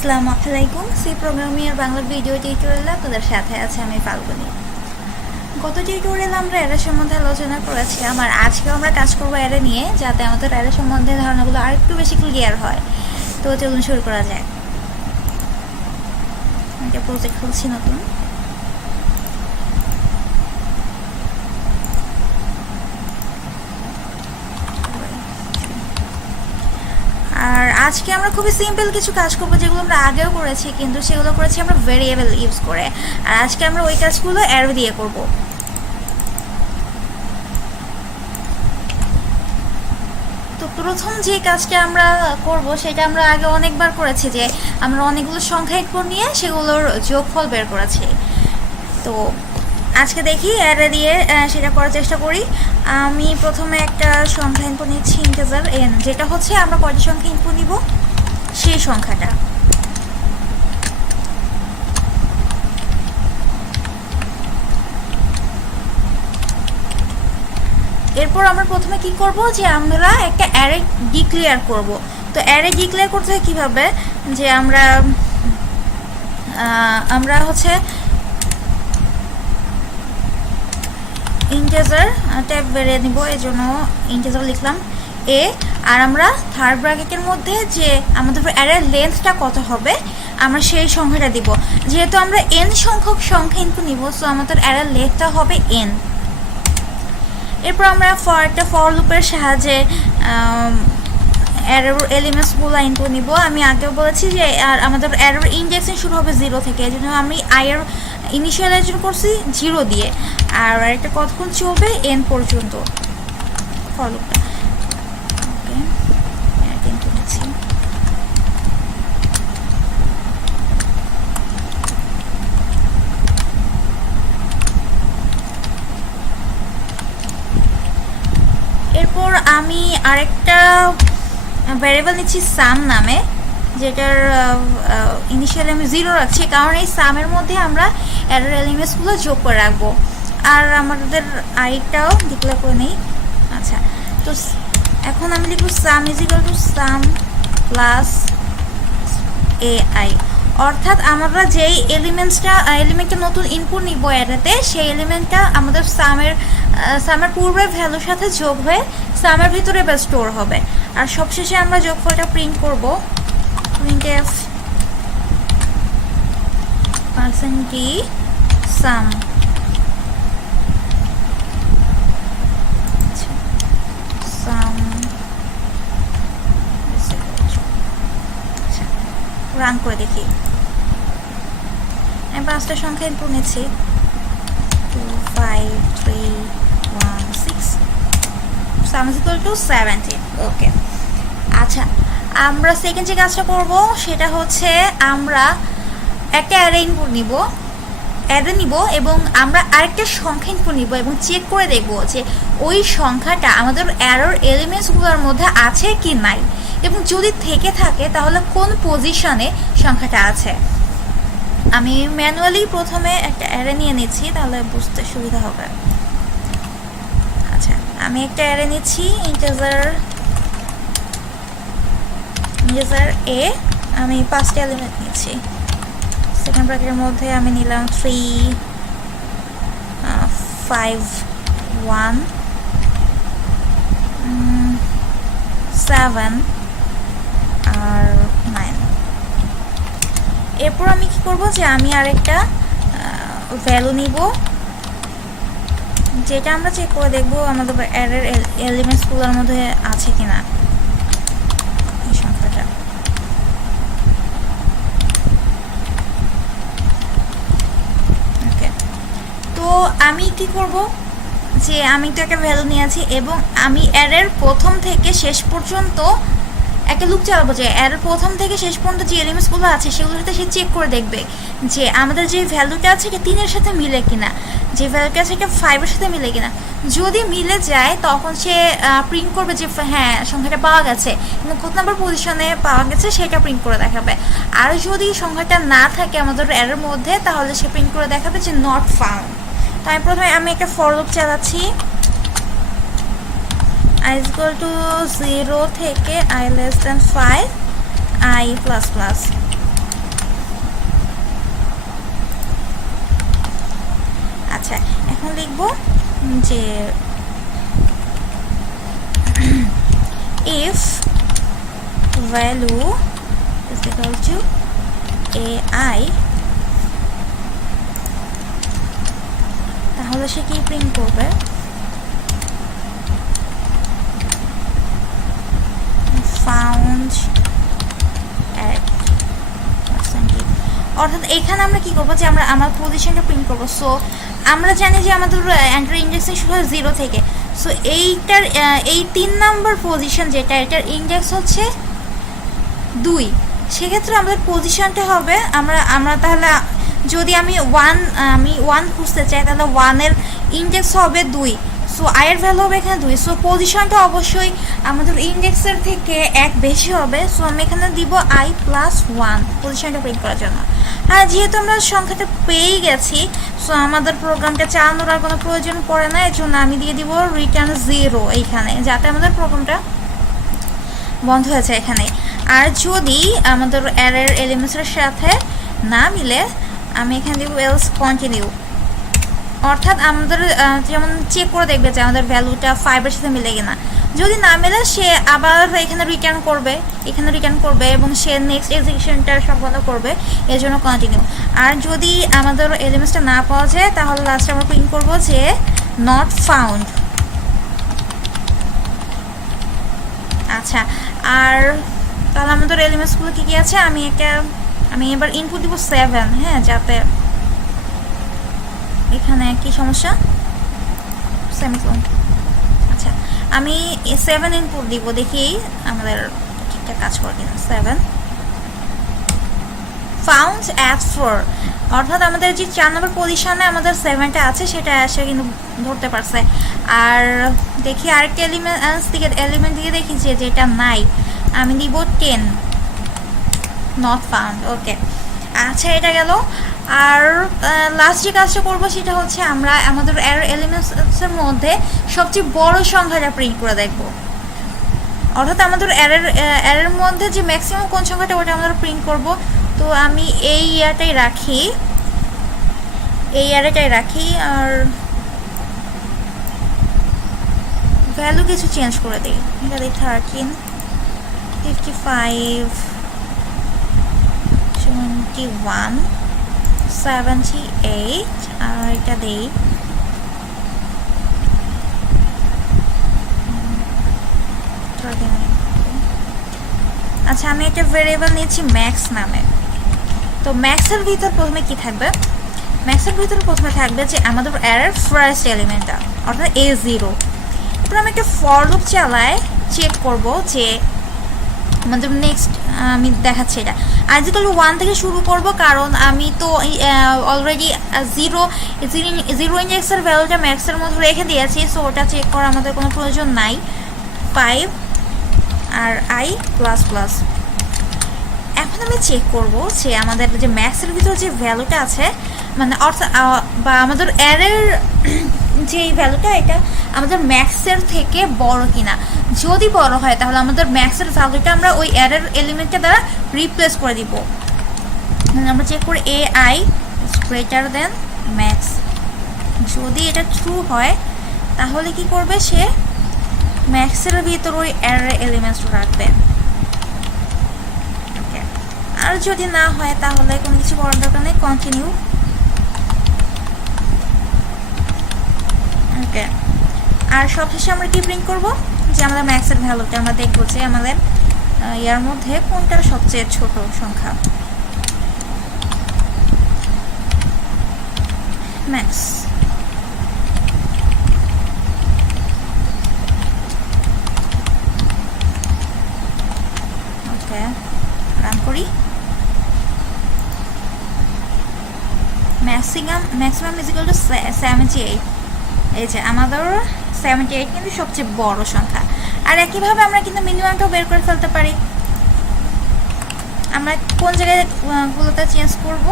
আসসালামু আলাইকুম। C programming এর বাংলা ভিডিও টিউটোরিয়ালে আপনাদের সাথে আছে আমি ফাল্গুনী। গত টিউটোরিয়ালে আমরা অ্যারে সম্বন্ধে আলোচনা করেছি। আজকেও আমরা কাজ করবো অ্যারে নিয়ে, যাতে আমাদের অ্যারে সম্বন্ধে ধারণাগুলো আর একটু বেশি ক্লিয়ার হয়। তো চলুন শুরু করা যায়। একটা প্রজেক্ট খুলছি নতুন। আর আজকে আমরা খুবই সিম্পল কিছু কাজ করবো, যেগুলো আমরা আগেও করেছি, কিন্তু সেগুলো করেছি আমরা ভেরিয়েবল ইউজ করে। আর আজকে আমরা ওই কাজগুলো অ্যারে দিয়ে করব। তো প্রথম যে কাজটা আমরা করব সেটা আমরা আগে অনেকবার করেছি, যে আমরা অনেকগুলো সংখ্যা ইনপুট নিয়ে সেগুলোর যোগফল বের করেছি। তো আজকে দেখি অ্যারে দিয়ে সেটা করার চেষ্টা করি। আমি প্রথমে একটা সংখ্যা ইনপুট নিচ্ছি, ইন্টিজার n, যেটা হচ্ছে আমরা কয়টা সংখ্যা ইনপুট নিব সেই সংখ্যাটা। এরপর আমরা প্রথমে কি করব, যে আমরা একটা অ্যারে ডিক্লেয়ার করব। তো অ্যারে ডিক্লেয়ার করতে হয় কিভাবে, যে আমরা হচ্ছে ইন্টিজার ট্যাব বেরিয়ে নিব, এই জন্য ইন্টিজার লিখলাম এ। আর আমরা থার্ড ব্র্যাকেটের মধ্যে যে আমাদের অ্যারের লেন্থটা কত হবে আমরা সেই সংখ্যাটা দিব। যেহেতু আমরা n সংখ্যক সংখ্যা ইনপুট নিব, সো আমাদের অ্যারের লেন্থটা হবে n। এরপর আমরা একটা ফর লুপের সাহায্যে অ্যারের এলিমেন্টসগুলো ইনপুট নিব। আমি আগেও বলেছি যে আমাদের অ্যারের ইন্ডেক্সিং শুরু হবে 0 থেকে, এই জন্য আমি আইয়ের ইনিশিয়ালাইজেশন করছি 0 দিয়ে। আর একটা কতক্ষণ চলবে n পর্যন্ত ফর লুপটা। ওকে, ইনপুট নিচ্ছি। এরপর আমি আরেকটা ভ্যারিয়েবল নিচ্ছি সাম নামে, যেটার ইনিশিয়ালি আমি 0 রাখছি, কারণ এই সামের মধ্যে আমরা অ্যারের এলিমেন্টসগুলো যোগ করে রাখবো। আর আমাদের আইটাও ডিক্লেয়ার করে নেই। আচ্ছা, তো এখন আমি লিখব সাম is equal to some plus A I, অর্থাৎ আমরা যেই এলিমেন্টটা নতুন ইনপুট নিব অ্যারেতে, সেই এলিমেন্টটা আমাদের সামের পূর্বের ভ্যালুর সাথে যোগ হয়ে সামের ভিতরে বা স্টোর হবে। আর সবশেষে আমরা যোগফলটা প্রিন্ট করব, printf %d sum। রান করে দেখি। আমি 5টা সংখ্যা ইনপুট নিচ্ছি, 2 5 3 1 6, sum is equal to 17। ওকে, আচ্ছা, আমরা সেকেন্ড যে কাজটা করব সেটা হচ্ছে আমরা একটা অ্যারে নিব এবং আমরা আরেকটা সংখ্যা ইনপুট নিব এবং চেক করে দেখব যে ওই সংখ্যাটা আমাদের অ্যারের এলিমেন্টসগুলোর মধ্যে আছে কি নাই, এবং যদি থেকে থাকে তাহলে কোন পজিশনে সংখ্যাটা আছে। আমি ম্যানুয়ালি প্রথমে একটা অ্যারে নিয়ে নিচ্ছি, তাহলে বুঝতে সুবিধা হবে। আচ্ছা, আমি একটা অ্যারে নিচ্ছি, ইন্টিজার এ। আমি 5টা এলিমেন্ট নিচ্ছি। সেকেন্ড ব্র্যাকেটের মধ্যে আমি নিলাম 3 5 1 7 আর 9। এরপর আমি কি করব, যে আমি আরেকটা ভ্যালু নিব, যেটা আমরা চেক করে দেখব আমাদের অ্যারের এলিমেন্টসগুলোর মধ্যে আছে কিনা এই সংখ্যাটা। ওকে, তো আমি কি করব, যে আমি তো একটা ভ্যালু নিয়ে আছি এবং আমি অ্যারের প্রথম থেকে শেষ পর্যন্ত একটা লুপ চালাবো, যে অ্যারের প্রথম থেকে শেষ পর্যন্ত যে এলিমেন্টসগুলো আছে সেগুলোর সাথে সে চেক করে দেখবে যে আমাদের যে ভ্যালুটা আছে এটা 3-এর সাথে মিলে কিনা, যে ভ্যালুটা আছে এটা 5-এর সাথে মিলে কিনা। যদি মিলে যায় তখন সে প্রিন্ট করবে যে হ্যাঁ সংখ্যাটা পাওয়া গেছে, কিন্তু কত নাম্বার পজিশনে পাওয়া গেছে সেটা প্রিন্ট করে দেখাবে। আর যদি সংখ্যাটা না থাকে আমাদের অ্যারের মধ্যে, তাহলে সে প্রিন্ট করে দেখাবে যে নট ফাউন্ড। তাই প্রথমে আমি একটা ফর লুপ চালাচ্ছি, i is equal to 0 থেকে i less than 5 i plus plus। আচ্ছা, এখন লিখব যে if value is equal to ai, তাহলে সে কি প্রিন্ট করবে? found at percentage, অর্থাৎ এখানে আমরা কি করবো যে আমরা আমার পজিশনটা প্রিন্ট করবো। সো আমরা জানি যে আমাদের এন্টার ইন্ডেক্সিং শুরু হয় 0 থেকে। সো এইটার এই 3 নম্বর পজিশন যেটা, এটার ইন্ডেক্স হচ্ছে 2। সেক্ষেত্রে আমাদের পজিশনটা হবে আমরা তাহলে যদি আমি 1 খুঁজতে চাই তাহলে 1 এর ইন্ডেক্স হবে 2। সো আই এর ভ্যালু হবে এখানে 2। সো পজিশনটা অবশ্যই আমাদের ইন্ডেক্সের থেকে 1 বেশি হবে। সো আমি এখানে দিব i প্লাস 1 পজিশনটা প্রিন্ট করার জন্য। আর যেহেতু আমরা সংখ্যাটা পেয়ে গেছি, সো আমাদের প্রোগ্রামটা চালানোর আর কোনো প্রয়োজন পড়ে না। এর জন্য আমি দিয়ে দিব রিটার্ন 0 এইখানে, যাতে আমাদের প্রোগ্রামটা বন্ধ হয়েছে এখানে। আর যদি আমাদের অ্যারের এলিমেন্টসের সাথে না মিলে, আমি এখানে দিব এলস কন্টিনিউ, অর্থাৎ আমাদের যেমন চেক করে দেখবে যে আমাদের ভ্যালুটা 5 এর সাথে মিলে কিনা। যদি না মেলে সে আবার এখানে রিটার্ন করবে এবং সে নেক্সট এক্সিকিউশনটা সম্পন্ন করবে, এর জন্য কন্টিনিউ। আর যদি আমাদের এলিমেন্টসটা না পাওয়া যায় তাহলে লাস্টে আমরা প্রিন্ট করব যে নট ফাউন্ড। আচ্ছা, আর তাহলে আমাদের এলিমেন্টসগুলো কী কী আছে, আমি এবার ইনপুট দিব 7, হ্যাঁ, যাতে এখানে কি সমস্যা, সেমিকোলন। আচ্ছা, আমি 7 ইনপুট দিব, দেখি আমাদের ঠিকঠাক কাজ করে কিনা। 7 ফাউন্ড অ্যাট 4, অর্থাৎ আমাদের যে 4 নম্বর পজিশনে আমাদের 7টা আছে সেটা এসে কিন্তু ধরতে পারছে। আর দেখি আরেকটা এলিমেন্ট দিয়ে দেখি যে যেটা নাই, আমি দিব 10 নট ফাউন্ড। ওকে, আচ্ছা, এটা গেল। আর লাস্ট যে কাজটা করবো সেটা হচ্ছে আমরা আমাদের এলিমেন্টসের মধ্যে সবচেয়ে বড় সংখ্যাটা প্রিন্ট করে দেখব। অর্থাৎ আমাদের অ্যারের মধ্যে যে ম্যাক্সিমাম কোন সংখ্যাটা ওটা আমরা প্রিন্ট করব। তো আমি এই অ্যারেটাই রাখি, আর ভ্যালু কিছু চেঞ্জ করে দিই। এটা দিই 13, 55, 21, 78, আর এটা দেই আচ্ছা, আমি একটা ভেরিয়েবল নিয়েছি ম্যাক্স নামে। তো ম্যাক্সের ভিতর প্রথমে কি থাকবে? ম্যাক্সের ভিতর প্রথমে থাকবে যে আমাদের অ্যারের ফার্স্ট এলিমেন্টটা, অর্থাৎ A0। এরপর আমি একটা ফর লুপ চালায় চেক করব যে আমাদের নেক্সট, আমি দেখাচ্ছি এটা আজকাল 1 থেকে শুরু করব, কারণ আমি তো অলরেডি জিরো ইন্ডেক্সের ভ্যালুটা ম্যাক্সের মধ্যে রেখে দিয়েছি। সো ওটা চেক করার আমাদের কোনো প্রয়োজন নাই। 5 আর i প্লাস প্লাস। এখন আমি চেক করব যে আমাদের যে ম্যাক্সের ভিতরে যে ভ্যালুটা আছে, মানে অর্থাৎ বা আমাদের অ্যারের যে ভ্যালুটা, এটা আমাদের ম্যাক্সের থেকে বড় কিনা। যদি বড় হয় তাহলে আমাদের ম্যাক্সের ভ্যালুটা আমরা ওই অ্যারের এলিমেন্টটা দ্বারা রিপ্লেস করে দিব। আমরা চেক করি ai গ্রেটার দেন ম্যাক্স। যদি এটা ট্রু হয় তাহলে কি করবে, সে ম্যাক্সের ভিতর ওই অ্যারের এলিমেন্টস রাখবে। ওকে, আর যদি না হয় তাহলে কোনো কিছু করার দরকার নেই, কন্টিনিউ। ওকে, আর সবশেষে আমরা কি প্রিন্ট করব, যে আমাদের ম্যাক্সের ভ্যালুটা আমরা দেখবো যে আমাদের ইয়ার মধ্যে কোনটা সবচেয়ে ছোট সংখ্যা, ম্যাক্স। ওকে, রান করি। Maximum is equal to 78। এই যে আমাদের 78 কিন্তু সবচেয়ে বড় সংখ্যা। আর একইভাবে আমরা কিন্তু মিনিমামটাও বের করে ফেলতে পারি। আমরা কোন জায়গায় গুলোতে চেঞ্জ করব,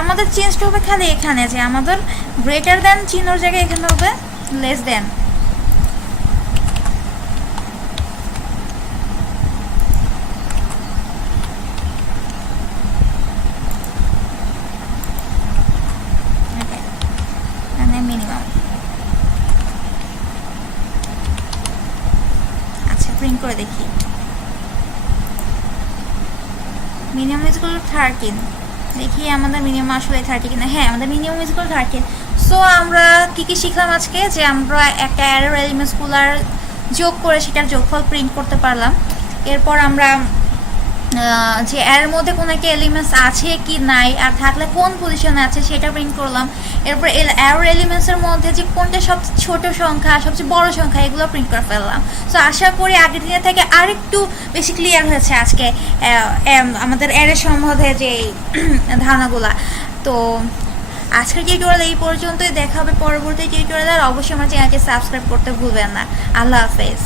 আমাদের চেঞ্জটা হবে খালি এখানে, যে আমাদের গ্রেটার দ্যান চিহ্নর জায়গায় এখানে হবে লেস দ্যান। প্রিন্ট করে দেখি। মিনিমাম ইজ ইকুয়াল টু 13, দেখি আমাদের মিনিমাম আসলে 30 কিনা। হ্যাঁ, আমাদের minimum is equal to 13। So আমরা কি শিখলাম আজকে, যে আমরা একটা অ্যারের এলিমেন্টসগুলো যোগ করে সেটার যোগফল প্রিন্ট করতে পারলাম। এরপর আমরা যে এর মধ্যে কোনো একটা এলিমেন্টস আছে কি নাই, আর থাকলে কোন পজিশনে আছে সেটা প্রিন্ট করলাম। এরপর অ্যারো এলিমেন্টসের মধ্যে যে কোনটা সবচেয়ে ছোট সংখ্যা, সবচেয়ে বড় সংখ্যা, এগুলো প্রিন্ট করে ফেললাম। সো আশা করি আগের দিনের থেকে আরেকটু বেশি ক্লিয়ার হয়েছে আজকে আমাদের অ্যারে সম্বন্ধে যে ধারণাগুলা। তো আজকের টিউটোরিয়াল এই পর্যন্তই, দেখা হবে পরবর্তী টিউটোরিয়াল। আর অবশ্যই আমার চ্যানেলকে সাবস্ক্রাইব করতে ভুলবেন না। আল্লাহ হাফেজ।